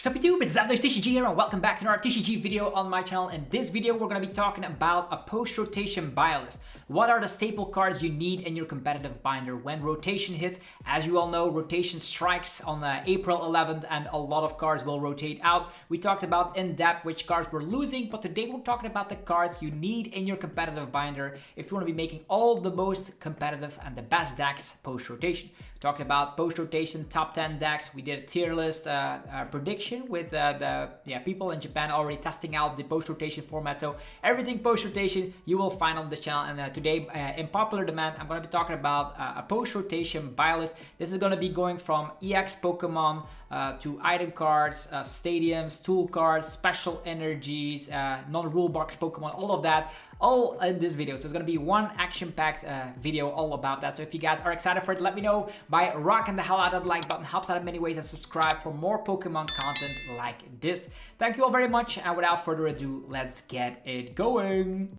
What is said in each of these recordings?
Sup YouTube, it's Buylist TCG here and welcome back to another TCG video on my channel. In this video we're going to be talking about a post-rotation buy list. What are the staple cards you need in your competitive binder when rotation hits? As you all know, rotation strikes on April 11th and a lot of cards will rotate out. We talked about in depth which cards we're losing, but today we're talking about the cards you need in your competitive binder if you want to be making all the most competitive and the best decks post-rotation. We talked about post-rotation top 10 decks. We did a tier list prediction with the people in Japan already testing out the post-rotation format. So everything post-rotation you will find on this channel. And today in popular demand, I'm going to be talking about a post-rotation buy list. This is going to be going from EX Pokemon to item cards, stadiums, tool cards, special energies, non-rule box Pokemon, all of that, all in this video. So it's going to be one action-packed video all about that. So if you guys are excited for it, let me know by rocking the hell out of the like button. Helps out in many ways, and subscribe for more Pokemon content like this. Thank you all very much, and without further ado, let's get it going.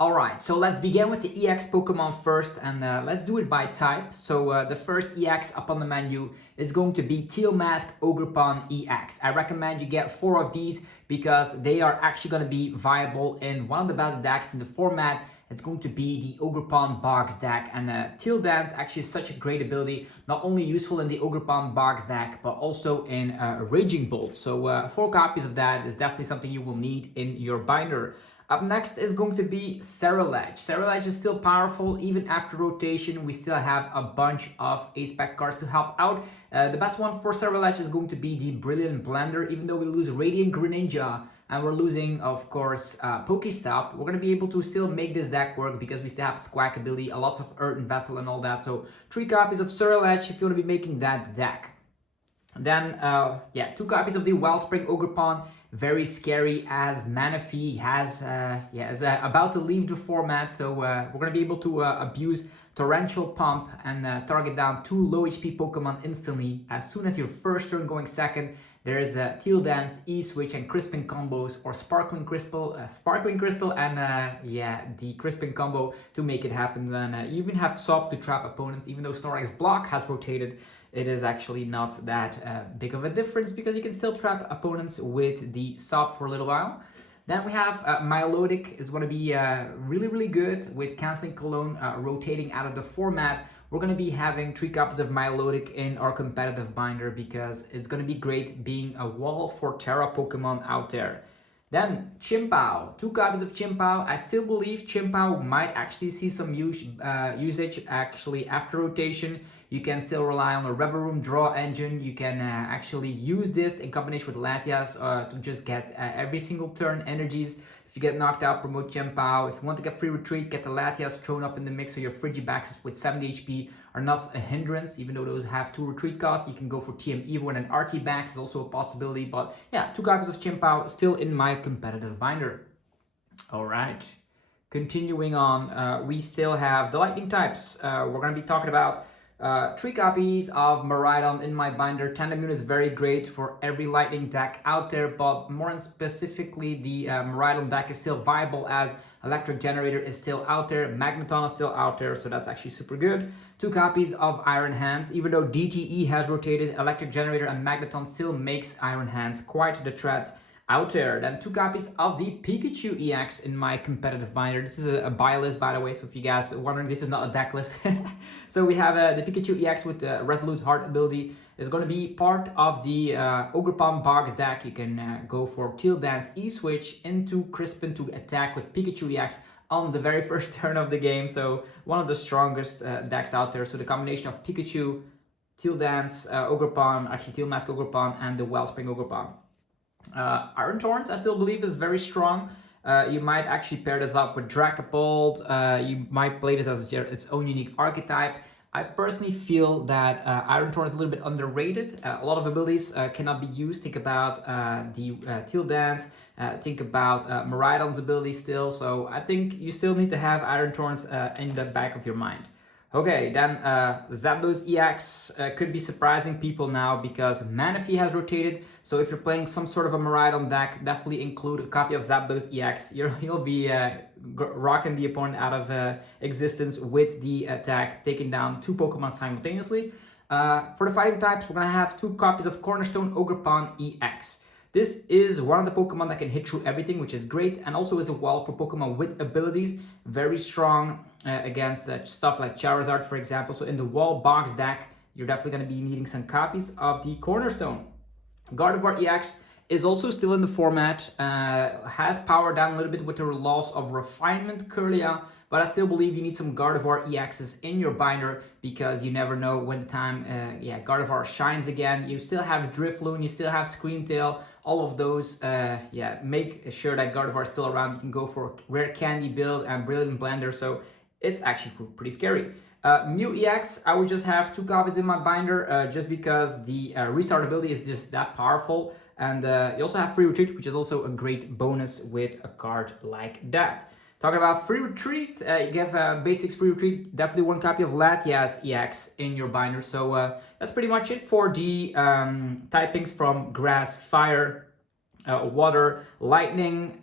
Alright, so let's begin with the EX Pokemon first, and let's do it by type. So the first EX up on the menu is going to be Teal Mask Ogerpon EX. I recommend you get 4 of these because they are actually going to be viable in one of the best decks in the format. It's going to be the Ogerpon box deck, and Teal Dance actually is such a great ability, not only useful in the Ogerpon box deck, but also in Raging Bolt. So 4 copies of that is definitely something you will need in your binder. Up next is going to be Cerulege. Cerulege is still powerful. Even after rotation, we still have a bunch of SPEC cards to help out. The best one for Cerulege is going to be the Brilliant Blender. Even though we lose Radiant Greninja and we're losing, of course, Pokestop, we're going to be able to still make this deck work because we still have Squack ability, a lot of Earthen Vessel and all that. So 3 copies of Cerulege if you want to be making that deck. Then, 2 copies of the Wellspring Ogerpon. Very scary as Manaphy is about to leave the format, so we're going to be able to abuse Torrential Pump and target down 2 low HP Pokemon instantly. As soon as your first turn going second, there is Teal Dance, E-Switch, and Crispin combos, or Sparkling Crystal, and the Crispin combo to make it happen. And you even have Sup to trap opponents, even though Snorlax Block has rotated. It is actually not that big of a difference because you can still trap opponents with the Sup for a little while. Then we have Milotic is going to be really good with Canceling Cologne rotating out of the format. We're going to be having 3 copies of Milotic in our competitive binder because it's going to be great being a wall for Terra Pokemon out there. Then Chimpao, 2 copies of Chimpao. I still believe Chimpao might actually see some usage actually after rotation. You can still rely on a Rebel Room draw engine. You can actually use this in combination with Latias to just get every single turn energies. If you get knocked out, promote Chimpao. If you want to get free retreat, get the Latias thrown up in the mix so your Frigibacks with 70 HP are not a hindrance. Even though those have 2 retreat costs, you can go for TM Evo and an RT Backs is also a possibility. But yeah, 2 copies of Chimpao still in my competitive binder. Alright, continuing on, we still have the lightning types. We're going to be talking about 3 copies of Miraidon in my binder. Tandem is very great for every lightning deck out there, but more specifically the Miraidon deck is still viable as Electric Generator is still out there, Magneton is still out there, so that's actually super good. 2 copies of Iron Hands. Even though DTE has rotated, Electric Generator and Magneton still makes Iron Hands quite the threat out there. Then 2 copies of the Pikachu EX in my competitive binder. This is a buy list, by the way, so if you guys are wondering, this is not a deck list. So we have the Pikachu EX with the Resolute Heart ability. It's going to be part of the Ogerpon box deck. You can go for Teal Dance, E-Switch into Crispin to attack with Pikachu EX on the very first turn of the game. So one of the strongest decks out there. So the combination of Pikachu, Teal Dance, Ogerpon, actually Teal Mask Ogerpon, and the Wellspring Ogerpon. Iron Torrents, I still believe, is very strong. You might actually pair this up with Dracapult. You might play this as its own unique archetype. I personally feel that Iron Torrent is a little bit underrated. A lot of abilities cannot be used. Think about the Teal Dance. Think about Miraidon's ability still. So I think you still need to have Iron Torrents in the back of your mind. Okay, then Zapdos EX could be surprising people now because Manaphy has rotated. So if you're playing some sort of a Miraidon deck, definitely include a copy of Zapdos EX. You'll be rocking the opponent out of existence with the attack, taking down 2 Pokemon simultaneously. For the fighting types, we're gonna have 2 copies of Cornerstone Ogerpon EX. This is one of the Pokemon that can hit through everything, which is great, and also is a wall for Pokemon with abilities. Very strong against stuff like Charizard, for example. So in the wall box deck, you're definitely going to be needing some copies of the Cornerstone. Gardevoir EX is also still in the format, has powered down a little bit with the loss of Refinement Curlia, but I still believe you need some Gardevoir EXs in your binder because you never know when the time Gardevoir shines again. You still have Drifloon, you still have Screamtail, all of those. Make sure that Gardevoir is still around. You can go for Rare Candy build and Brilliant Blender, so it's actually pretty scary. Mew EX, I would just have 2 copies in my binder just because the restart ability is just that powerful. And you also have Free Retreat, which is also a great bonus with a card like that. Talking about Free Retreat, you have Basics Free Retreat, definitely 1 copy of Latias EX in your binder. So that's pretty much it for the typings from Grass, Fire, Water, Lightning,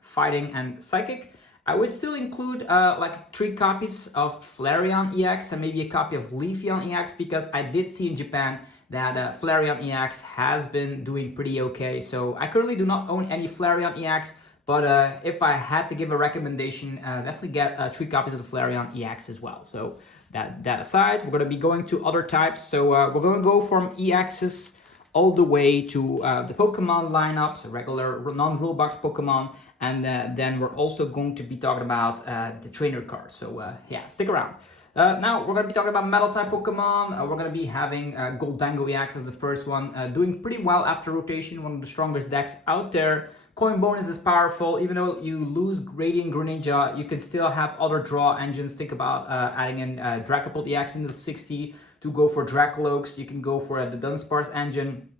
Fighting, and Psychic. I would still include like 3 copies of Flareon EX and maybe a copy of Leafeon EX because I did see in Japan that Flareon EX has been doing pretty okay. So I currently do not own any Flareon EX, but if I had to give a recommendation, definitely get 3 copies of the Flareon EX as well. So that aside, we're going to be going to other types. So we're going to go from EXs all the way to the Pokemon lineups, regular non-rule box Pokemon, and then we're also going to be talking about the trainer cards. So yeah, stick around. Now we're going to be talking about Metal type Pokemon. We're going to be having Goldango EX as the first one, doing pretty well after rotation, one of the strongest decks out there. Coin bonus is powerful. Even though you lose Radiant Greninja, you can still have other draw engines. Think about adding in Dracopult EX into the 60 to go for Dracoloaks. You can go for the Dunsparce engine.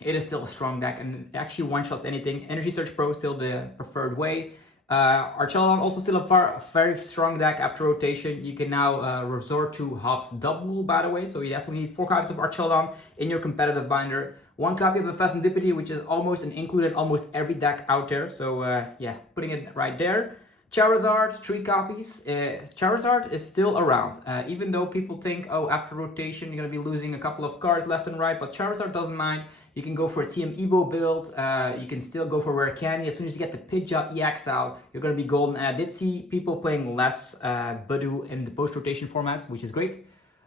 It is still a strong deck and it actually one-shots anything. Energy Search Pro is still the preferred way. Archelon also still a very strong deck after rotation. You can now resort to Hopp's Double, by the way. So you definitely need 4 copies of Archelon in your competitive binder. 1 copy of Pheasantipity, which is almost included in almost every deck out there. So yeah, putting it right there. Charizard, 3 copies. Charizard is still around, even though people think, oh, after rotation you're going to be losing a couple of cards left and right, but Charizard doesn't mind. You can go for a TM Evo build, you can still go for Rare Candy. As soon as you get the Pidgeot EX out, you're going to be golden. And I did see people playing less Budu in the post-rotation format, which is great.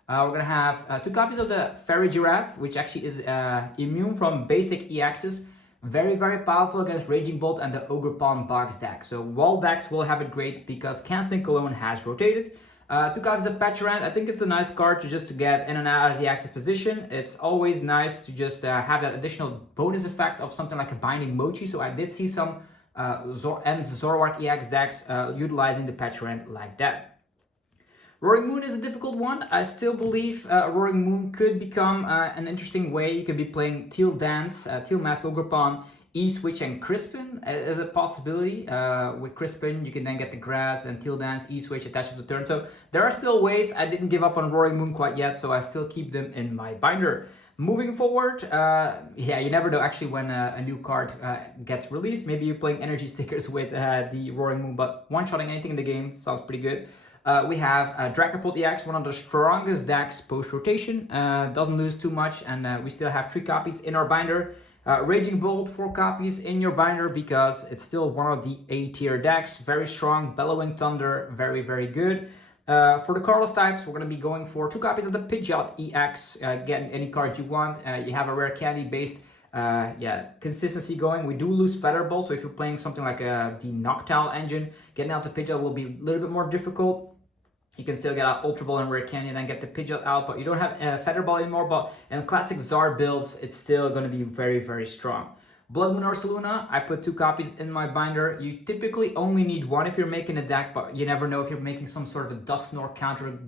We're going to have 2 copies of the Fairy Giraffe, which actually is immune from basic EXs. Very, very powerful against Raging Bolt and the Ogerpon box deck. So wall decks will have it great because Canceling Cologne has rotated. 2 copies of Patcherant. I think it's a nice card to get in and out of the active position. It's always nice to just have that additional bonus effect of something like a Binding Mochi. So I did see some Zoroark EX decks utilizing the Patcherant like that. Roaring Moon is a difficult one. I still believe Roaring Moon could become an interesting way. You could be playing Teal Dance, Teal Mask, Ogerpon, E-Switch, and Crispin as a possibility. With Crispin, you can then get the Grass and Teal Dance, E-Switch attached to the turn. So there are still ways. I didn't give up on Roaring Moon quite yet, so I still keep them in my binder. Moving forward, yeah, you never know actually when a new card gets released. Maybe you're playing energy stickers with the Roaring Moon, but one-shotting anything in the game sounds pretty good. We have Dracopult EX, one of the strongest decks post-rotation. Doesn't lose too much, and we still have 3 copies in our binder. Raging Bolt, 4 copies in your binder because it's still one of the A-tier decks. Very strong. Bellowing Thunder, very, very good. For the Carlos types, we're going to be going for 2 copies of the Pidgeot EX. Get any card you want. You have a Rare Candy-based consistency going. We do lose Featherball, so if you're playing something like the Noctowl engine, getting out the Pidgeot will be a little bit more difficult. You can still get out Ultra Ball and Rare Candy and then get the Pidgeot out, but you don't have Featherball anymore. But in classic Zard builds, it's still going to be very, very strong. Blood Moon Ursaluna, I put 2 copies in my binder. You typically only need 1 if you're making a deck, but you never know if you're making some sort of a Dusknoir counter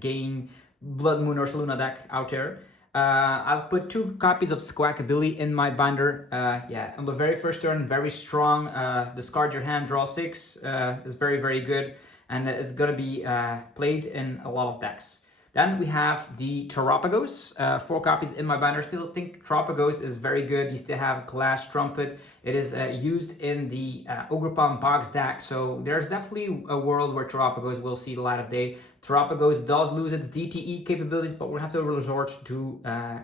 gain Blood Moon Ursaluna deck out there. I'll put 2 copies of Squawkabilly in my binder. Yeah, on the very first turn, very strong. Discard your hand, draw 6 is very, very good. And it's going to be played in a lot of decks. Then we have the Terapagos, 4 copies in my binder. Still think Terapagos is very good. You still have Glass Trumpet. It is used in the Ogerpon box deck, so there's definitely a world where Terapagos will see the light of day. Terapagos does lose its DTE capabilities, but we'll have to resort to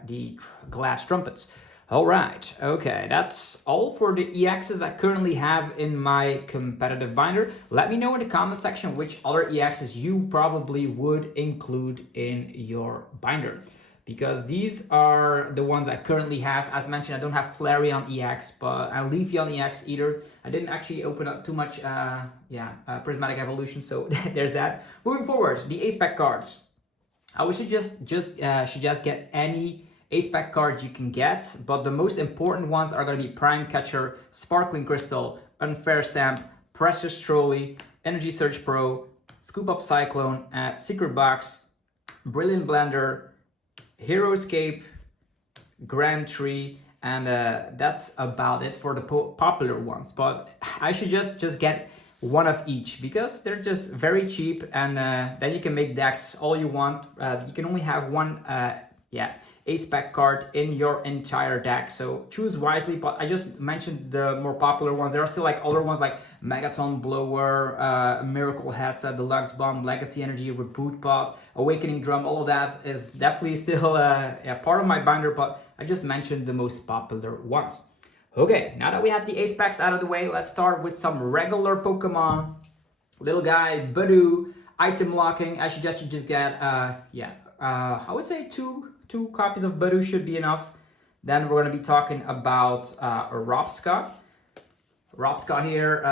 the Glass Trumpets. All right, okay, that's all for the EXs I currently have in my competitive binder. Let me know in the comment section which other EXs you probably would include in your binder, because these are the ones I currently have. As mentioned, I don't have Flareon EX, but I Leafeon EX either. I didn't actually open up too much Prismatic Evolution, so there's that. Moving forward, the SPEC cards. I would suggest get any SPEC cards you can get, but the most important ones are going to be Prime Catcher, Sparkling Crystal, Unfair Stamp, Precious Trolley, Energy Surge Pro, Scoop Up Cyclone, Secret Box, Brilliant Blender, Heroescape, Grand Tree, and that's about it for the popular ones. But I should just get one of each because they're just very cheap, and then you can make decks all you want. You can only have one SPEC card in your entire deck, so choose wisely. But I just mentioned the more popular ones. There are still like other ones like Megaton Blower, Miracle Headset, Deluxe Bomb, Legacy Energy, Reboot Pod, Awakening Drum. All of that is definitely still part of my binder, but I just mentioned the most popular ones. Okay, now that we have the SPECs out of the way, let's start with some regular Pokemon. Little guy, Budu, item locking. I suggest you just get I would say two copies of Budu should be enough. Then we're going to be talking about Robska. Robska here,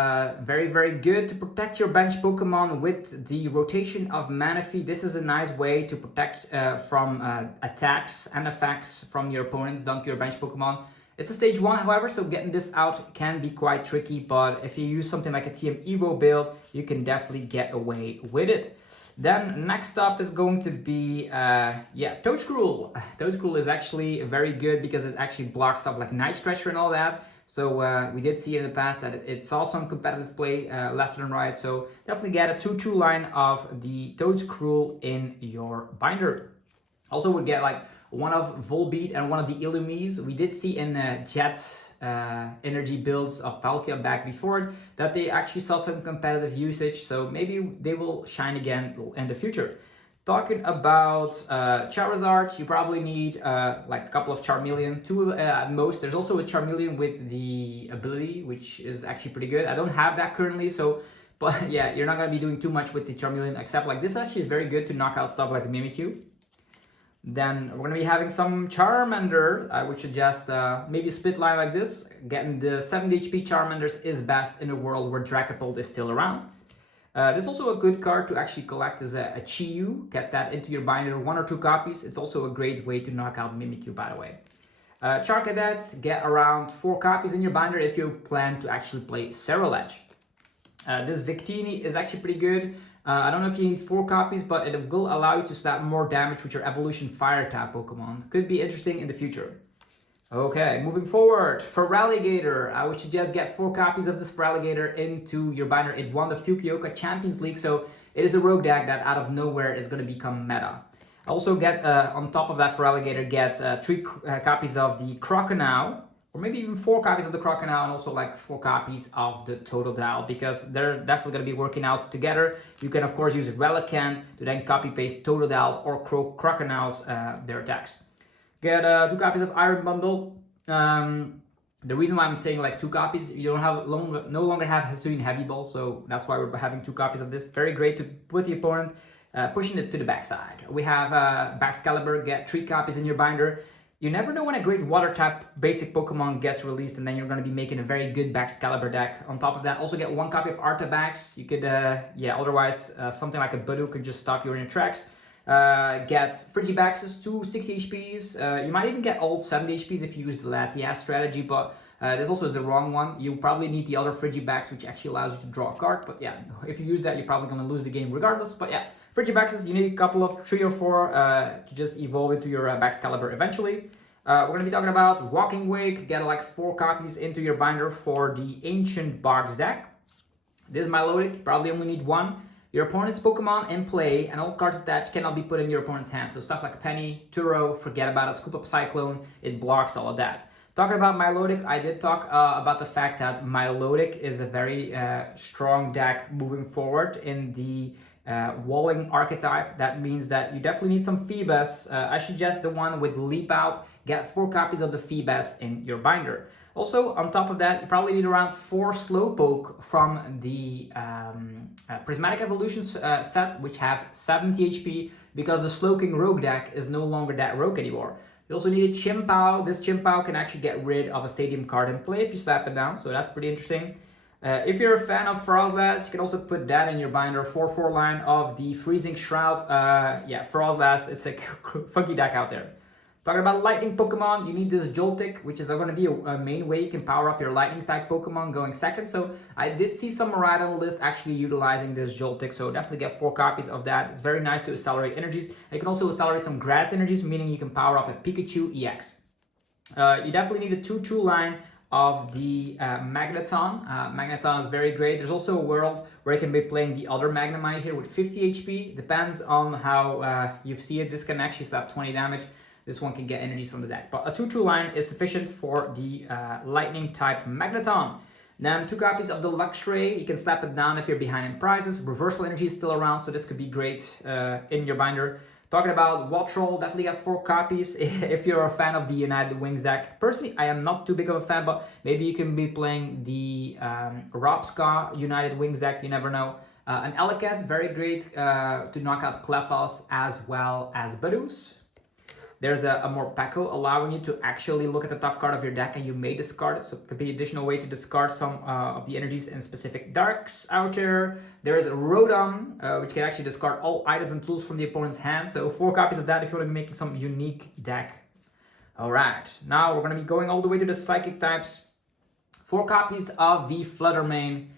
very, very good to protect your bench Pokemon with the rotation of Manaphy. This is a nice way to protect from attacks and effects from your opponents done to your bench Pokemon. It's a stage 1, however, so getting this out can be quite tricky, but if you use something like a TM Evo build, you can definitely get away with it. Then next up is going to be Toadskrull. Toadskrull is actually very good because it actually blocks stuff like Night Stretcher and all that. So we did see in the past that it saw some competitive play left and right. So definitely get a 2-2 line of the Toadskrull in your binder. Also would get like one of Volbeat and one of the Illumise. We did see in Jet energy builds of Palkia back before it that they actually saw some competitive usage, so maybe they will shine again in the future. Talking about Charizard, you probably need like a couple of Charmeleon, 2 at most. There's also a Charmeleon with the ability, which is actually pretty good. I don't have that currently, so but yeah, you're not going to be doing too much with the Charmeleon, except like this actually is very good to knock out stuff like Mimikyu. Then we're going to be having some Charmander. I would suggest maybe a split line like this. Getting the 70 HP Charmanders is best in a world where Dragapult is still around. This is also a good card to actually collect as a Chi-Yu. Get that into your binder, 1 or 2 copies. It's also a great way to knock out Mimikyu, by the way. Charcadet, get around 4 copies in your binder if you plan to actually play Cerulege. This Victini is actually pretty good. I don't know if you need 4 copies, but it will allow you to slap more damage with your Evolution Fire type Pokemon. Could be interesting in the future. Okay, moving forward, Feraligatr. I would suggest get 4 copies of this Feraligatr into your binder. It won the Fukuoka Champions League, so it is a rogue deck that out of nowhere is going to become meta. Also get, on top of that Feraligatr, get 3 copies of the Croconaw, or maybe even 4 copies of the Croconaw, and also like 4 copies of the Totodile, because they're definitely going to be working out together. You can of course use Relicanth to then copy paste Totodiles or Croconaws, their attacks. Get 2 copies of Iron Bundle. The reason why I'm saying like 2 copies, you don't have no longer have Hisuian Heavy Ball, so that's why we're having 2 copies of this. Very great to put the opponent pushing it to the backside. We have Baxcalibur. Get 3 copies in your binder. You never know when a great water type basic Pokemon gets released, and then you're going to be making a very good Baxcalibur deck. On top of that, also get 1 copy of Artabax. You could, otherwise something like a Budu could just stop you in your tracks. Get Frigibaxes, 2 60 HPs. You might even get all 70 HPs if you use the Latias strategy, but this also is the wrong one. You probably need the other Frigibax, which actually allows you to draw a card. But yeah, if you use that, you're probably going to lose the game regardless. But yeah, Frigibaxes, you need a couple of 3 or 4 to just evolve into your Baxcalibur eventually. We're going to be talking about Walking Wake. Get like 4 copies into your binder for the Ancient Box deck. This is Milotic. You probably only need 1. your opponent's Pokemon in play and all cards attached cannot be put in your opponent's hand. So stuff like Penny, Turo, forget about it, Scoop Up Cyclone, it blocks all of that. Talking about Milotic, I did talk about the fact that Milotic is a very strong deck moving forward in the walling archetype. That means that you definitely need some Phoebus. I suggest the one with Leap Out. Get 4 copies of the Phoebus in your binder. Also, on top of that, you probably need around 4 Slowpoke from the Prismatic Evolutions set, which have 70 HP, because the Slowking Rogue deck is no longer that rogue anymore. You also need a Chimpao. This Chimpao can actually get rid of a Stadium card in play if you slap it down, so that's pretty interesting. If you're a fan of Frostlass, you can also put that in your binder. 4/4 line of the Freezing Shroud. Yeah, Frostlass, it's a funky deck out there. Talking about lightning Pokemon, you need this Joltik, which is going to be a main way you can power up your lightning type Pokemon going second. So I did see some right on the list actually utilizing this Joltik, so definitely get 4 copies of that. It's very nice to accelerate energies. You can also accelerate some grass energies, meaning you can power up a Pikachu EX. You definitely need a 2/2 line of the Magneton. Magneton is very great. There's also a world where you can be playing the other Magnemite here with 50 HP. Depends on how you see it. This can actually slap 20 damage. This one can get energies from the deck. But a 2/2 line is sufficient for the lightning type Magneton. Then 2 copies of the Luxray. You can slap it down if you're behind in prizes. Reversal energy is still around, so this could be great in your binder. Talking about Wattrel, definitely got 4 copies if you're a fan of the United Wings deck. Personally, I am not too big of a fan, but maybe you can be playing the Robska United Wings deck, you never know. An Elecat, very great to knock out Clefos as well as Badus. There's a Morpeko, allowing you to actually look at the top card of your deck and you may discard it. So it could be an additional way to discard some of the energies in specific darks out there. There is Rotom, which can actually discard all items and tools from the opponent's hand. So 4 copies of that if you want to be making some unique deck. Alright, now we're going to be going all the way to the Psychic types. 4 copies of the Fluttermane.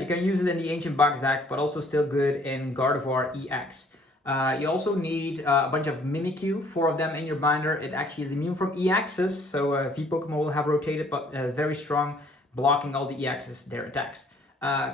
You can use it in the Ancient Box deck, but also still good in Gardevoir EX. You also need a bunch of Mimikyu, 4 of them in your binder. It actually is immune from EXs, so V Pokemon will have rotated, but very strong, blocking all the EXs, their attacks.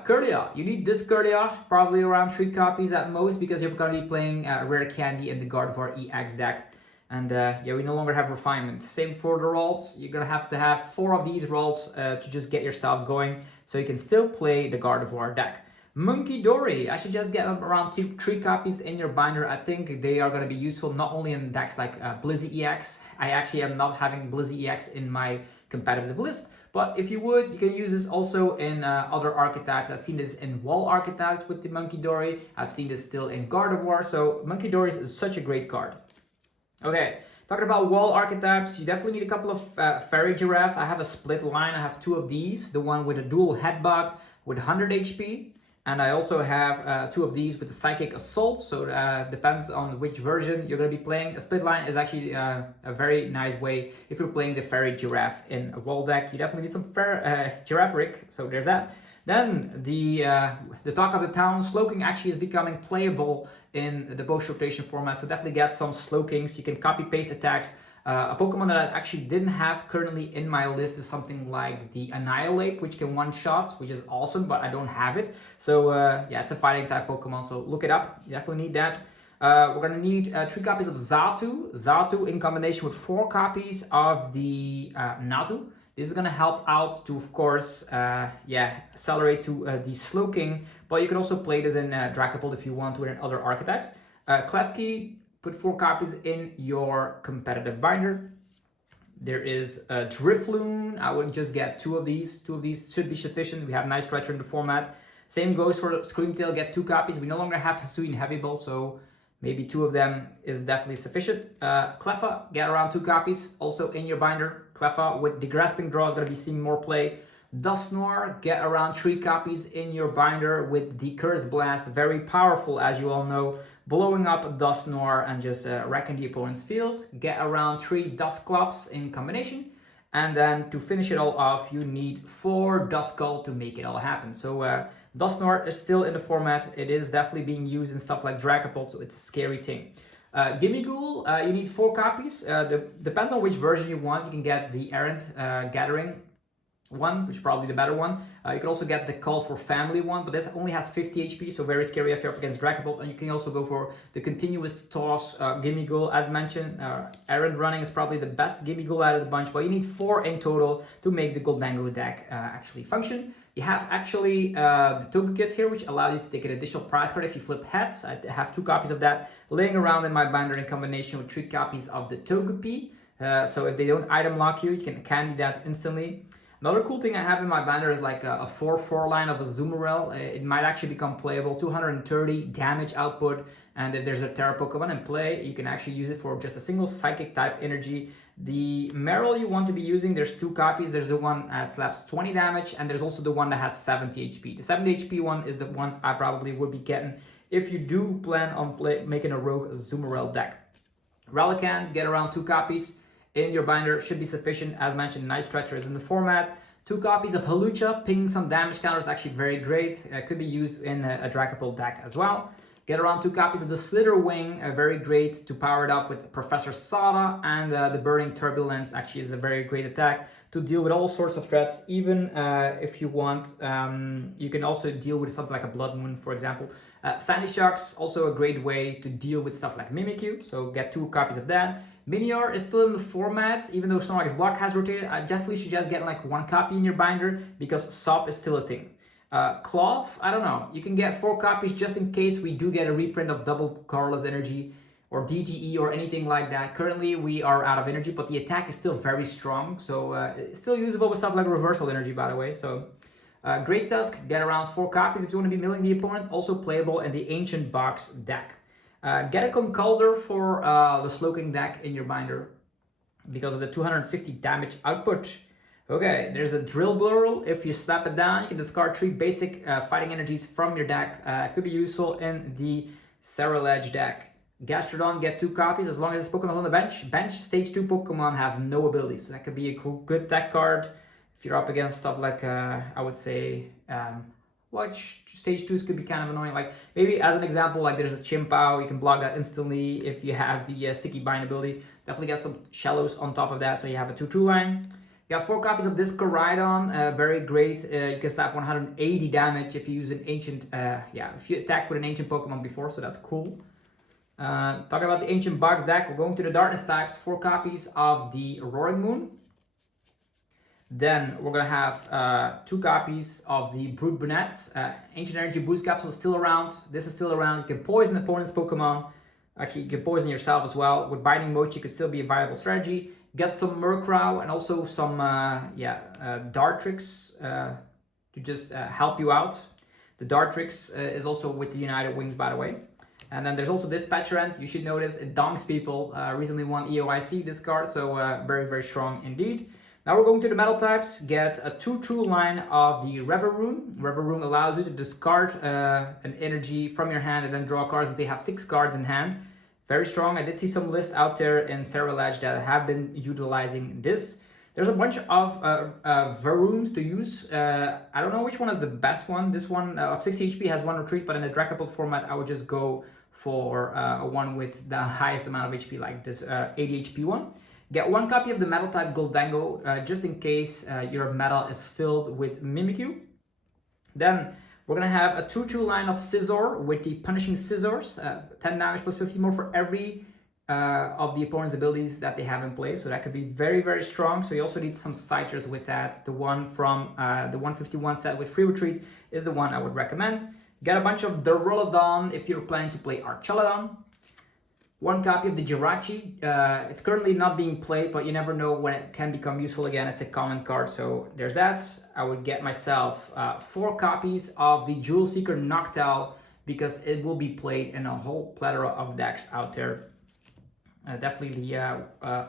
Kirlia, you need this Kirlia, probably around 3 copies at most, because you're going to be playing Rare Candy in the Gardevoir EX deck. And yeah, we no longer have Refinement. Same for the rolls, you're going to have 4 of these rolls to just get yourself going, so you can still play the Gardevoir deck. Monkey Dory, I should just get around 3 copies in your binder. I think they are going to be useful not only in decks like Blizzy EX. I actually am not having Blizzy EX in my competitive list, but if you would, you can use this also in other archetypes. I've seen this in wall archetypes with the Monkey Dory. I've seen this still in Gardevoir, so Monkey Dory is such a great card. Okay, talking about wall archetypes, you definitely need a couple of Fairy Giraffe. I have a split line. I have 2 of these, the one with a dual headbutt with 100 HP. And I also have 2 of these with the Psychic Assault, so depends on which version you're going to be playing. A split line is actually a very nice way if you're playing the Fairy Giraffe in a wall deck. You definitely need some Girafferic, so there's that. Then the talk of the town, Slowking actually is becoming playable in the post rotation format, so definitely get some Slowkings. You can copy paste attacks. A Pokemon that I actually didn't have currently in my list is something like the Annihilate, which can one-shot, which is awesome, but I don't have it. So yeah, it's a fighting type Pokemon, so look it up. You definitely need that. We're going to need 3 copies of Xatu. Xatu in combination with 4 copies of the Natu. This is going to help out to, of course, yeah, accelerate to the Slowking, but you can also play this in Dracopult if you want to in other archetypes. Klefki, put 4 copies in your competitive binder. There is a Drifloon. I would just get 2 of these. 2 of these should be sufficient. We have nice stretcher in the format. Same goes for Screamtail. Get 2 copies. We no longer have Hisuian Heavy Ball, so maybe 2 of them is definitely sufficient. Cleffa, get around 2 copies also in your binder. Cleffa with the Grasping Draw is going to be seeing more play. Dusknoir, get around 3 copies in your binder with the Curse Blast. Very powerful, as you all know. Blowing up Dusknoir and just wrecking the opponent's field. Get around 3 Dusclops in combination. And then to finish it all off, you need 4 Duskull to make it all happen. So Dusknoir is still in the format. It is definitely being used in stuff like Dragapult, so it's a scary thing. Gimmighoul, you need 4 copies. Depends on which version you want. You can get the Errant Gathering one, which is probably the better one. You can also get the Call for Family one, but this only has 50 HP, so very scary if you're up against Dragapult. And you can also go for the Continuous Toss Gimme Goal, as mentioned. Errand Running is probably the best Gimme Goal out of the bunch, but you need 4 in total to make the Goldango deck actually function. You have actually the Togekiss here, which allows you to take an additional prize card if you flip heads. I have 2 copies of that laying around in my binder in combination with 3 copies of the Togepi. So if they don't item lock you, you can candy that instantly. Another cool thing I have in my binder is like a 4/4 line of a Azumarill. It might actually become playable, 230 damage output, and if there's a Terra Pokemon in play, you can actually use it for just a single Psychic type energy. The Marill you want to be using, there's 2 copies. There's the one that slaps 20 damage, and there's also the one that has 70 HP. The 70 HP one is the one I probably would be getting if you do plan on making a Rogue Azumarill deck. Relicanth, get around 2 copies in your binder, should be sufficient. As mentioned, nice Treacherous in the format. 2 copies of Hawlucha, pinging some damage counters, actually very great. Could be used in a Dragapult deck as well. Get around 2 copies of the Slitherwing, very great to power it up with Professor Sada, and the Burning Turbulence actually is a very great attack to deal with all sorts of threats. Even if you want, you can also deal with something like a Blood Moon, for example. Sandy Shocks, also a great way to deal with stuff like Mimikyu, so get 2 copies of that. Minior is still in the format, even though Snorlax Block has rotated. I definitely suggest getting like 1 copy in your binder because Sup is still a thing. Cloth, I don't know. You can get 4 copies just in case we do get a reprint of Double Colorless Energy or DTE or anything like that. Currently, we are out of energy, but the attack is still very strong. So it's still usable with stuff like Reversal Energy, by the way. So Great Tusk, get around 4 copies if you want to be milling the opponent. Also playable in the Ancient Box deck. Get a Conkeldurr for the Slowking deck in your binder because of the 250 damage output. Okay, there's a Drill Blurl. If you slap it down, you can discard 3 basic fighting energies from your deck. Could be useful in the Cerulege deck. Gastrodon, get 2 copies as long as this Pokemon is on the bench. Bench stage 2 Pokemon have no abilities, so that could be a cool, good deck card if you're up against stuff like, I would say, stage 2s could be kind of annoying. Like maybe as an example, like there's a Chimpao, you can block that instantly if you have the Sticky Bind ability. Definitely get some Shallows on top of that, so you have a 2/2 line. You got 4 copies of this Coridon, very great. You can slap 180 damage if you use an ancient, if you attack with an ancient Pokemon before, so that's cool. Talking about the Ancient Box deck, we're going to the Darkness types, 4 copies of the Roaring Moon. Then we're gonna have 2 copies of the Brute Bonnet. Ancient Energy Boost Capsule is still around. This is still around. You can poison opponent's Pokemon. Actually, you can poison yourself as well. With Binding Mochi, could still be a viable strategy. Get some Murkrow and also some Dartrix to just help you out. The Dartrix is also with the United Wings, by the way. And then there's also this Petrant. You should notice it donks people. Recently won EOIC, this card, so very, very strong indeed. Now we're going to the Metal types. Get a 2/2 line of the Reveroon. Reveroon allows you to discard an energy from your hand and then draw cards until you have 6 cards in hand. Very strong. I did see some lists out there in Cerulege that have been utilizing this. There's a bunch of Veroons to use. I don't know which one is the best one. This one of 60 HP has 1 retreat, but in the Dragapult format, I would just go for one with the highest amount of HP, like this 80 HP one. Get 1 copy of the Metal type Goldango, just in case your Metal is filled with Mimikyu. Then we're gonna have a 2/2 line of Scizor with the Punishing Scissors, 10 damage plus 50 more for every of the opponent's abilities that they have in play. So that could be very, very strong. So you also need some Citers with that. The one from the 151 set with free retreat is the one I would recommend. Get a bunch of Duraludon if you're planning to play Archelodon. 1 copy of the Jirachi. It's currently not being played, but you never know when it can become useful again. It's a common card, so there's that. I would get myself 4 copies of the Jewel Seeker Noctowl because it will be played in a whole plethora of decks out there. Definitely the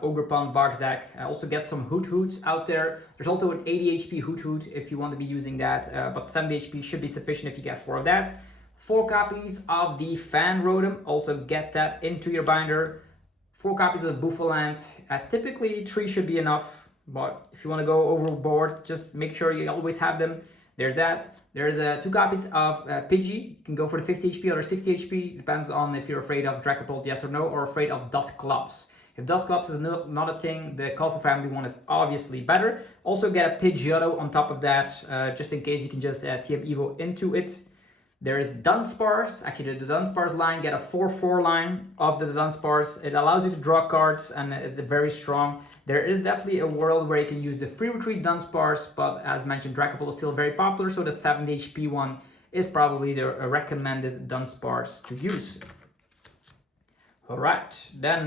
Ogerpon box deck. Also get some Hoot Hoots out there. There's also an 80 HP Hoot Hoot if you want to be using that, but 70 HP should be sufficient if you get 4 of that. 4 copies of the Fan Rotom, also get that into your binder. 4 copies of the Bouffalant. Typically 3 should be enough, but if you want to go overboard, just make sure you always have them. There's that. There's 2 copies of Pidgey. You can go for the 50 HP or 60 HP, depends on if you're afraid of Dragapult, yes or no, or afraid of Dusclops. If Dusclops is not a thing, the Colorful Family one is obviously better. Also get a Pidgeotto on top of that, just in case you can just TM Evo into it. There is Dunsparce, actually the Dunsparce line, get a 4/4 line of the Dunsparce. It allows you to draw cards and it's very strong. There is definitely a world where you can use the free retreat Dunsparce, but as mentioned, Dracopult is still very popular, so the 70 HP one is probably the recommended Dunsparce to use. Alright, then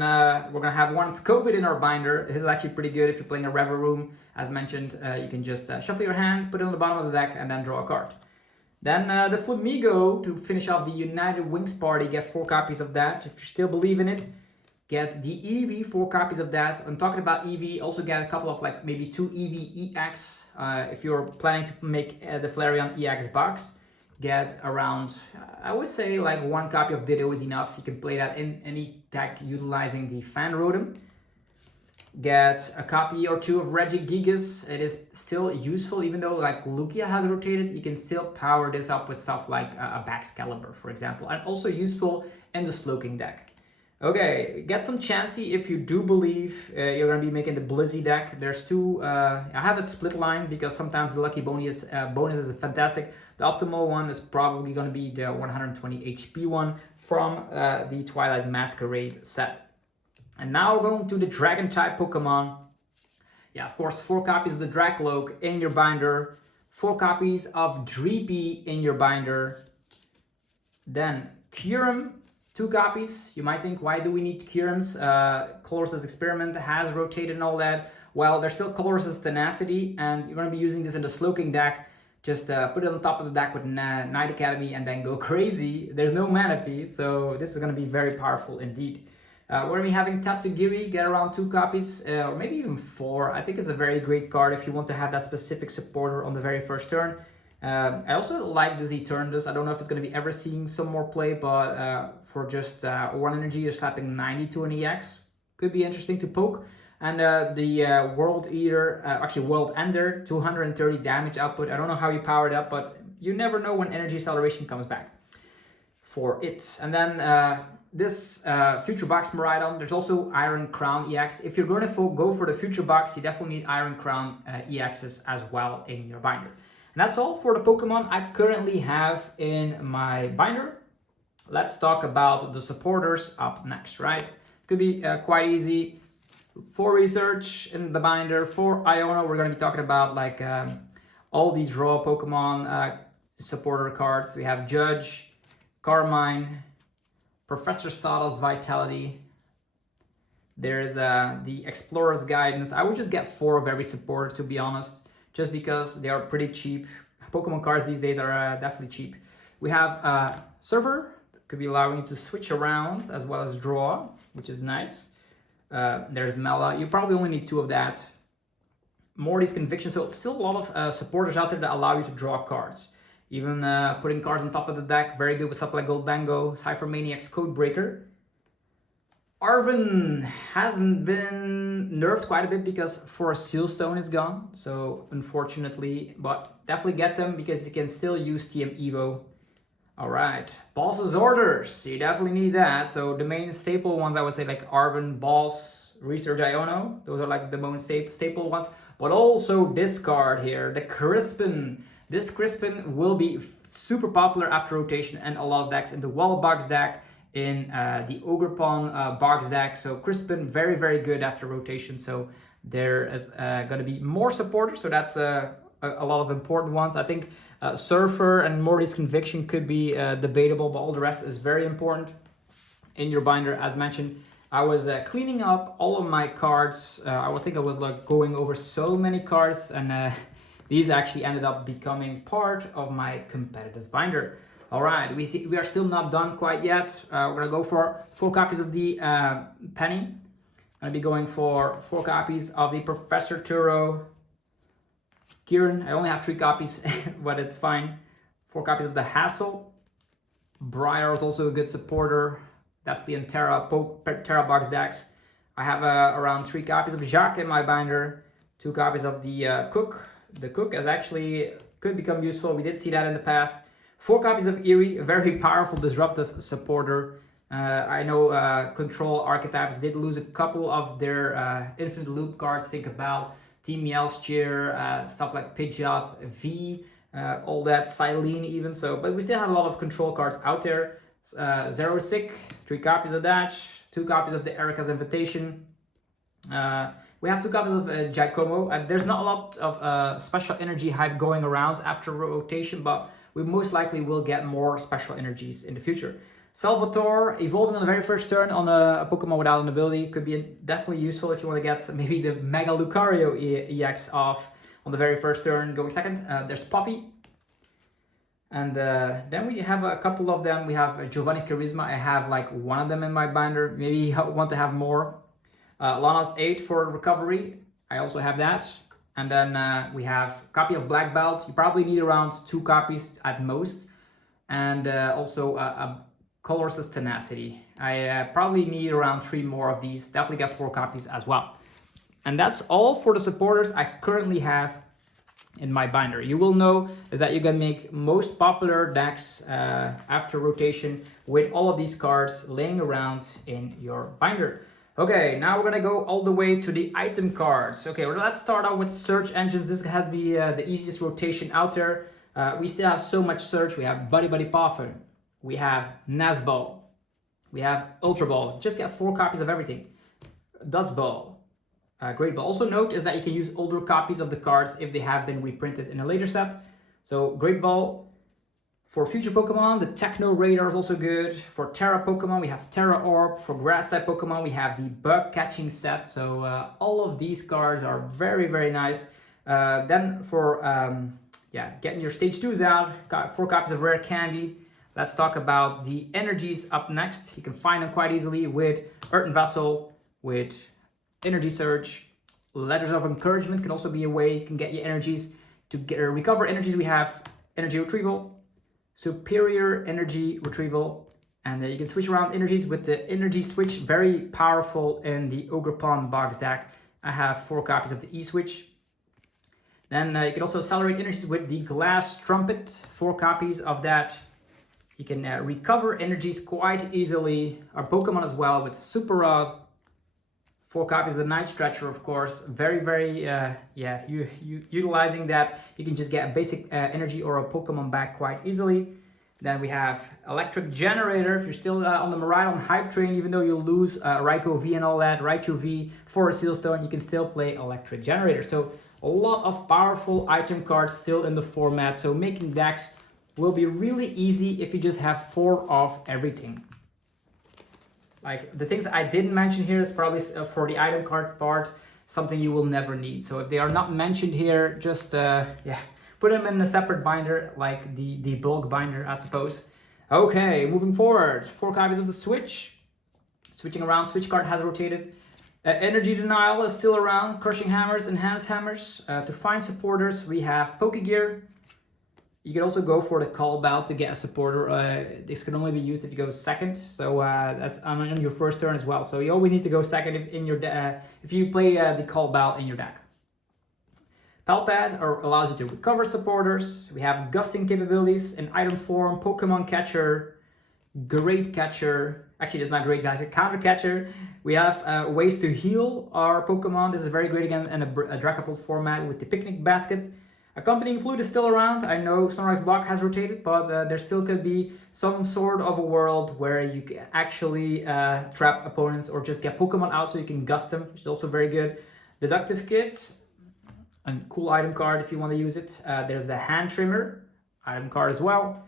we're gonna have one Scovit in our binder. This is actually pretty good if you're playing a Revel Room. As mentioned, you can just shuffle your hand, put it on the bottom of the deck, and then draw a card. Then the Flamigo, to finish off the United Wings party, get 4 copies of that. If you still believe in it, get the Eevee, 4 copies of that. I'm talking about Eevee, also get a couple of like maybe 2 Eevee EX. If you're planning to make the Flareon EX box, get around, I would say like 1 copy of Ditto is enough. You can play that in any deck utilizing the Fan Rotom. Get a copy or 2 of Regigigas. It is still useful, even though like Lugia has rotated, you can still power this up with stuff like a Baxcalibur, for example, and also useful in the Slowking deck. Okay, get some Chansey if you do believe you're going to be making the Blizzy deck. There's 2, I have it split line because sometimes the Lucky bonus is fantastic. The optimal one is probably going to be the 120 HP one from the Twilight Masquerade set. And now we're going to the Dragon type Pokemon. Yeah, of course, 4 copies of the Dracloak in your binder. 4 copies of Dreepy in your binder. Then Kyurem, 2 copies. You might think, why do we need Kyurems? Colossus Experiment has rotated and all that. Well, there's still Colossus Tenacity, and you're going to be using this in the Slowking deck. Just put it on top of the deck with Night Academy and then go crazy. There's no mana fee, so this is going to be very powerful indeed. We're going to be having Tatsugiri, get around 2 copies, or maybe even 4. I think it's a very great card if you want to have that specific supporter on the very first turn. I also like the Z-Turnus. I don't know if it's going to be ever seeing some more play, but for just 1 energy, you're slapping 90 to an EX. Could be interesting to poke. And the World Eater, actually World Ender, 230 damage output. I don't know how you power it up, but you never know when Energy Acceleration comes back for it. And then this Future Box Miraidon, there's also Iron Crown EX. If you're going to go for the Future Box, you definitely need Iron Crown EXs as well in your binder. And that's all for the Pokemon I currently have in my binder. Let's talk about the supporters up next, right? Could be quite easy. For research in the binder, for Iono, we're going to be talking about like all the draw Pokemon supporter cards. We have Judge, Carmine, Professor Sawdust Vitality. There's the Explorer's Guidance. I would just get 4 of every supporter, to be honest, just because they are pretty cheap. Pokemon cards these days are definitely cheap. We have Server, could be allowing you to switch around as well as draw, which is nice. There's Mela. You probably only need 2 of that. Morty's Conviction. So still a lot of supporters out there that allow you to draw cards. Even putting cards on top of the deck, very good with stuff like Goldango, Cypher Maniac's Codebreaker. Arven hasn't been nerfed quite a bit because for a Sealstone is gone. So unfortunately, but definitely get them because you can still use TM Evo. Alright, Boss's Orders, you definitely need that. So the main staple ones, I would say like Arven, Boss, Research Iono. Those are like the most staple ones. But also this card here, the Crispin. This Crispin will be super popular after rotation and a lot of decks in the Wall Box deck, in the Ogerpon box deck. So Crispin, very, very good after rotation. So there is going to be more supporters. So that's a lot of important ones. I think Surfer and Morty's Conviction could be debatable, but all the rest is very important in your binder. As mentioned, I was cleaning up all of my cards. I would think I was like going over so many cards, and these actually ended up becoming part of my competitive binder. All right, we are still not done quite yet. We're gonna go for 4 copies of the Penny. I'm gonna be going for 4 copies of the Professor Turo. Kieran, I only have 3 copies, but it's fine. 4 copies of the Hassel. Briar is also a good supporter. Definitely in Terra box decks. I have around 3 copies of Jacques in my binder. 2 copies of the Cook. The Cook is actually could become useful. We did see that in the past. 4 copies of Eerie, a very powerful disruptive supporter. I know Control archetypes did lose a couple of their infinite loop cards. Think about Team Yelstier, stuff like Pidgeot, V, all that, Silene even. So, but we still have a lot of Control cards out there. Zero Sick, 3 copies of that, 2 copies of the Erica's Invitation. We have 2 copies of Giacomo. There's not a lot of special energy hype going around after rotation, but we most likely will get more special energies in the future. Salvatore, evolving on the very first turn on a Pokemon without an ability, could be definitely useful if you want to get maybe the Mega Lucario EX off on the very first turn, going second. There's Poppy. And then we have a couple of them. We have Giovanni Charisma. I have like 1 of them in my binder. Maybe you want to have more. Lana's 8 for recovery. I also have that. And then we have a copy of Black Belt. You probably need around 2 copies at most. And also a Colorless Tenacity. I probably need around 3 more of these. Definitely get 4 copies as well. And that's all for the supporters I currently have in my binder. You will know is that you can make most popular decks after rotation with all of these cards laying around in your binder. Okay, now we're gonna go all the way to the item cards. Okay, well, let's start out with search engines. This has to be the easiest rotation out there. We still have so much search. We have Buddy Buddy Poffin. We have Nazball. We have Ultra Ball. Just get 4 copies of everything. Dust Ball. Great Ball. Also note is that you can use older copies of the cards if they have been reprinted in a later set. So Great Ball. For future Pokemon, the Techno Radar is also good. For Terra Pokemon, we have Terra Orb. For Grass type Pokemon, we have the Bug Catching set. So all of these cards are very, very nice. Then for getting your Stage 2s out, got 4 copies of Rare Candy. Let's talk about the energies up next. You can find them quite easily with Earthen Vessel, with Energy Surge. Letters of Encouragement can also be a way you can get your energies. To recover energies, we have Energy Retrieval, Superior Energy Retrieval, and you can switch around energies with the Energy Switch. Very powerful in the Ogerpon box deck. I have 4 copies of the E-Switch. Then you can also accelerate energies with the Glass Trumpet, 4 copies of that. You can recover energies quite easily. Our Pokemon as well with Super Rod. 4 copies of the Night Stretcher, of course. Very, very, utilizing that, you can just get a basic energy or a Pokemon back quite easily. Then we have Electric Generator. If you're still on the Miraidon hype train, even though you'll lose Raikou V and all that, Raichu V for a Sealstone, you can still play Electric Generator. So a lot of powerful item cards still in the format. So making decks will be really easy if you just have 4 of everything. Like the things I didn't mention here is probably for the item card part, something you will never need. So if they are not mentioned here, just put them in a separate binder, like the bulk binder, I suppose. Okay, moving forward, 4 copies of the Switch. Switching around, Switch card has rotated. Energy Denial is still around. Crushing Hammers, Enhanced Hammers. To find supporters, we have Pokegear. You can also go for the Call Bell to get a supporter. This can only be used if you go second, so that's on your first turn as well. So you always need to go second in your if you play the Call Bell in your deck. Palpad allows you to recover supporters. We have Gusting capabilities in item form, Pokemon Catcher, Great Catcher. Actually, it's not Great Catcher, Counter Catcher. We have ways to heal our Pokemon. This is very great again in a Dracopult format with the Picnic Basket. Accompanying Fluid is still around. I know Sunrise Block has rotated, but there still could be some sort of a world where you can actually trap opponents or just get Pokemon out so you can gust them, which is also very good. Deductive Kit, a cool item card if you want to use it. There's the Hand Trimmer, item card as well.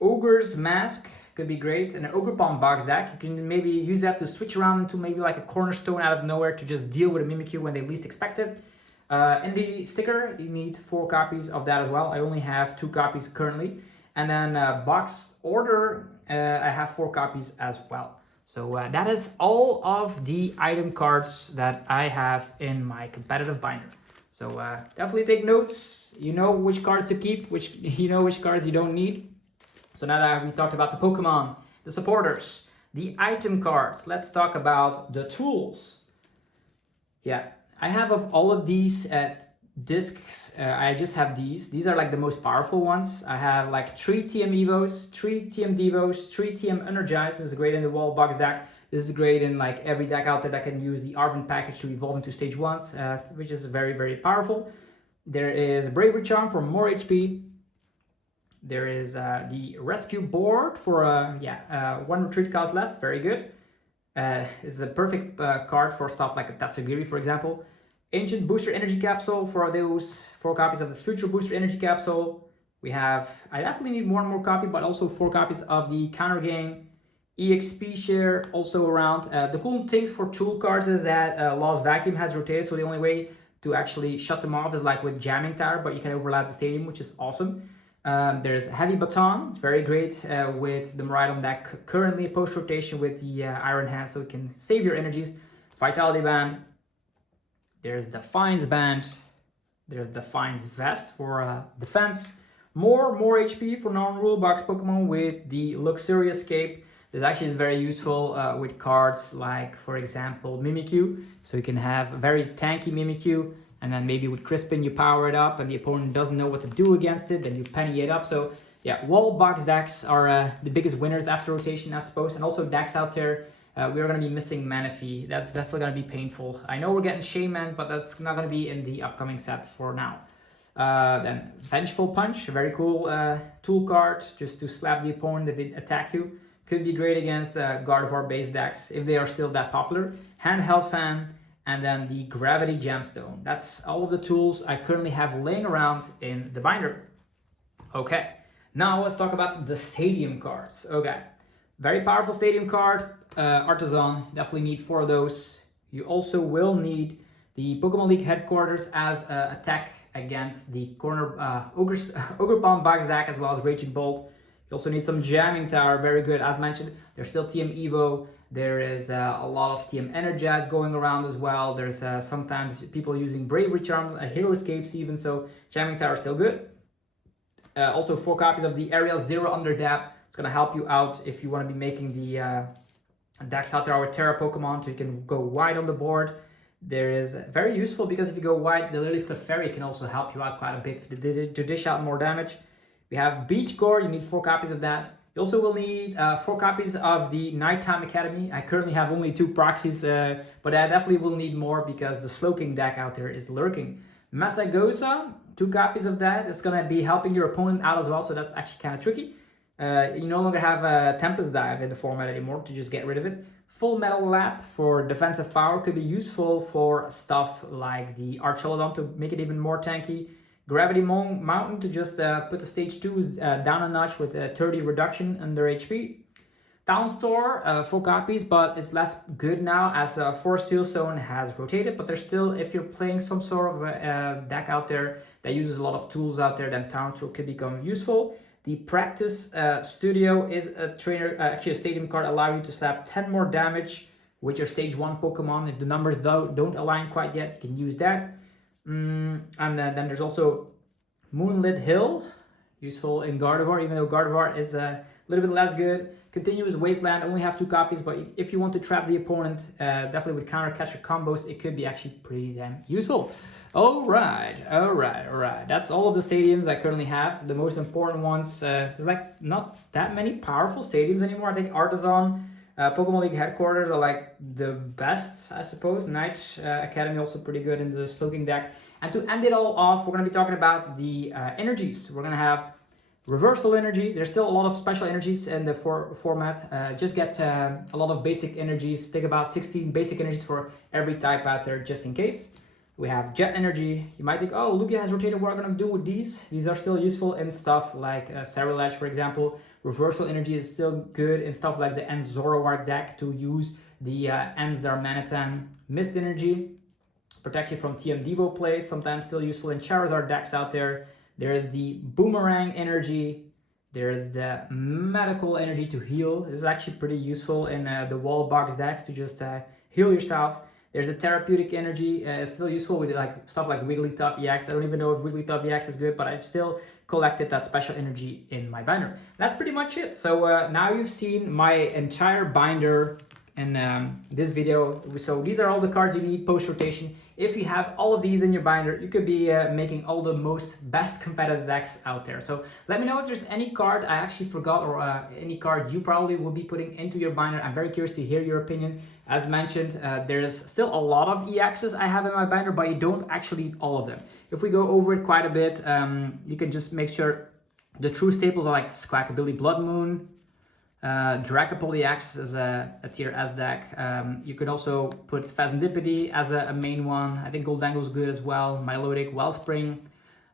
Ogre's Mask could be great. In an Ogerpon box deck, you can maybe use that to switch around into maybe like a Cornerstone out of nowhere to just deal with a Mimikyu when they least expect it. In the sticker, you need 4 copies of that as well. I only have 2 copies currently. And then box order, I have 4 copies as well. So that is all of the item cards that I have in my competitive binder. So definitely take notes. You know which cards to keep, which cards you don't need. So now that we talked about the Pokemon, the supporters, the item cards, let's talk about the tools. Yeah. I have of all of these discs, I just have these. These are like the most powerful ones. I have like 3 TM Evos, 3 TM Devos, 3 TM Energize. This is great in the wall box deck. This is great in like every deck out there that can use the Arvin package to evolve into stage 1s, which is very, very powerful. There is Bravery Charm for more HP. There is the Rescue Board for 1 retreat cost less, very good. It's a perfect card for stuff like a Tatsugiri, for example. Ancient Booster Energy Capsule for those 4 copies of the Future Booster Energy Capsule. We have, I definitely need 1 more copy, but also 4 copies of the Counter Gang. EXP share also around. The cool things for tool cards is that Lost Vacuum has rotated, so the only way to actually shut them off is like with Jamming Tower, but you can overlap the stadium, which is awesome. There's Heavy Baton, very great with the Miraidon deck currently post rotation with the Iron Hand, so it can save your energies. Vitality Band. There's Defiance Band. There's Defiance Vest for defense. More HP for non-rule box Pokemon with the Luxurious Cape. This actually is very useful with cards like, for example, Mimikyu. So you can have a very tanky Mimikyu, and then maybe with Crispin you power it up and the opponent doesn't know what to do against it, then you penny it up. So yeah, wall box decks are the biggest winners after rotation, I suppose. And also decks out there, we're going to be missing Manaphy. That's definitely going to be painful. I know we're getting Shaman, but that's not going to be in the upcoming set for now. Then Vengeful Punch, a very cool tool card, just to slap the opponent if they attack you. Could be great against Gardevoir based decks if they are still that popular. Handheld Fan, and then the Gravity Gemstone. That's all of the tools I currently have laying around in the binder. Okay, now let's talk about the Stadium cards. Okay, very powerful Stadium card. Artisan, definitely need 4 of those. You also will need the Pokemon League headquarters as attack against the corner Ogre Palm box deck, as well as Raging Bolt. You also need some Jamming Tower, very good. As mentioned, there's still TM Evo. There is a lot of TM Energize going around as well. There's sometimes people using Bravery Charms, Hero Escapes even, so Jamming Tower is still good. Also 4 copies of the Ariel Zero Underdap. It's going to help you out if you want to be making the decks out there with Terra Pokemon, so you can go wide on the board. There is very useful because if you go wide, the Lily's Clefairy can also help you out quite a bit to dish out more damage. We have Beach Gore, you need 4 copies of that. You also will need 4 copies of the Nighttime Academy. I currently have only 2 proxies, but I definitely will need more because the Slowking deck out there is lurking. Masagosa, 2 copies of that. It's going to be helping your opponent out as well, so that's actually kind of tricky. You no longer have a Tempest Dive in the format anymore to just get rid of it. Full Metal Lap for defensive power could be useful for stuff like the Archelodon to make it even more tanky. Gravity Mountain to just put the stage 2s down a notch with a 30 reduction under HP. Town Store, 4 copies, but it's less good now as Forest Seal Zone has rotated, but there's still, if you're playing some sort of a deck out there that uses a lot of tools out there, then Town Store could become useful. The Practice Studio is a trainer, actually a stadium card, allow you to slap 10 more damage with your stage 1 Pokemon. If the numbers don't align quite yet, you can use that. And then there's also Moonlit Hill, useful in Gardevoir, even though Gardevoir is a little bit less good. Continuous Wasteland, only have 2 copies, but if you want to trap the opponent, definitely with counter catcher combos, it could be actually pretty damn useful. All right. That's all of the stadiums I currently have. The most important ones, there's like not that many powerful stadiums anymore. I think Artisan, Pokemon League headquarters are like the best, I suppose. Night Academy also pretty good in the Slowking deck. And to end it all off, we're going to be talking about the energies. We're going to have Reversal Energy. There's still a lot of special energies in the format. Just get a lot of basic energies. Take about 16 basic energies for every type out there, just in case. We have Jet Energy. You might think, oh, Lugia has rotated. What are we going to do with these? These are still useful in stuff like Cerulege, for example. Reversal Energy is still good in stuff like the End Zoroark deck to use the Ends that are Manatan. Mist Energy protects you from TM Devo plays, sometimes still useful in Charizard decks out there. There is the Boomerang Energy. There is the Medical Energy to heal. This is actually pretty useful in the wall box decks to just heal yourself. There's the Therapeutic Energy. It's still useful with like stuff like Wigglytuff EX. I don't even know if Wigglytuff EX is good, but I still collected that special energy in my binder. That's pretty much it. So now you've seen my entire binder in this video. So these are all the cards you need post rotation. if you have all of these in your binder, you could be making all the best competitive decks out there. So let me know if there's any card I actually forgot, or any card you probably will be putting into your binder. I'm very curious to hear your opinion. As mentioned, there's still a lot of EXs I have in my binder, but you don't actually need all of them. If we go over it quite a bit, you can just make sure the true staples are like Squawkabilly Blood Moon, Dracopult EX as a tier S deck. You could also put Phasandipity as a main one. I think Goldango is good as well. Milotic, Wellspring,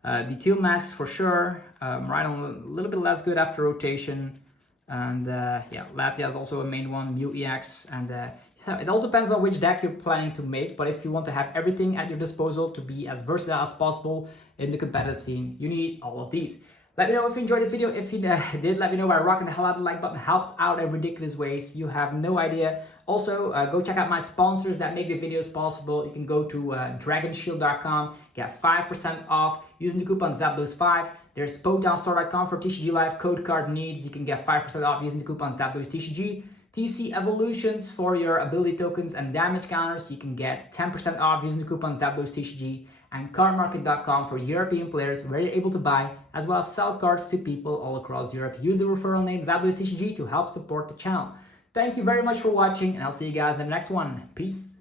the Teal Masks for sure. Rhino a little bit less good after rotation. And yeah, Latia is also a main one, Mew EX. And it all depends on which deck you're planning to make, but if you want to have everything at your disposal to be as versatile as possible in the competitive scene, you need all of these. Let me know if you enjoyed this video. If you did, let me know by rocking the hell out of the like button. Helps out in ridiculous ways. You have no idea. Also, go check out my sponsors that make the videos possible. You can go to dragonshield.com, get 5% off using the coupon ZAPTHOSE5. There's PokemonStore.com for TCG Live code card needs. You can get 5% off using the coupon ZAPTHOSETCG. TC Evolutions for your ability tokens and damage counters. You can get 10% off using the coupon ZAPTHOSETCG. And cardmarket.com for European players, where you're able to buy as well as sell cards to people all across Europe. Use the referral name ZAPTHOSETCG to help support the channel. Thank you very much for watching, and I'll see you guys in the next one. Peace.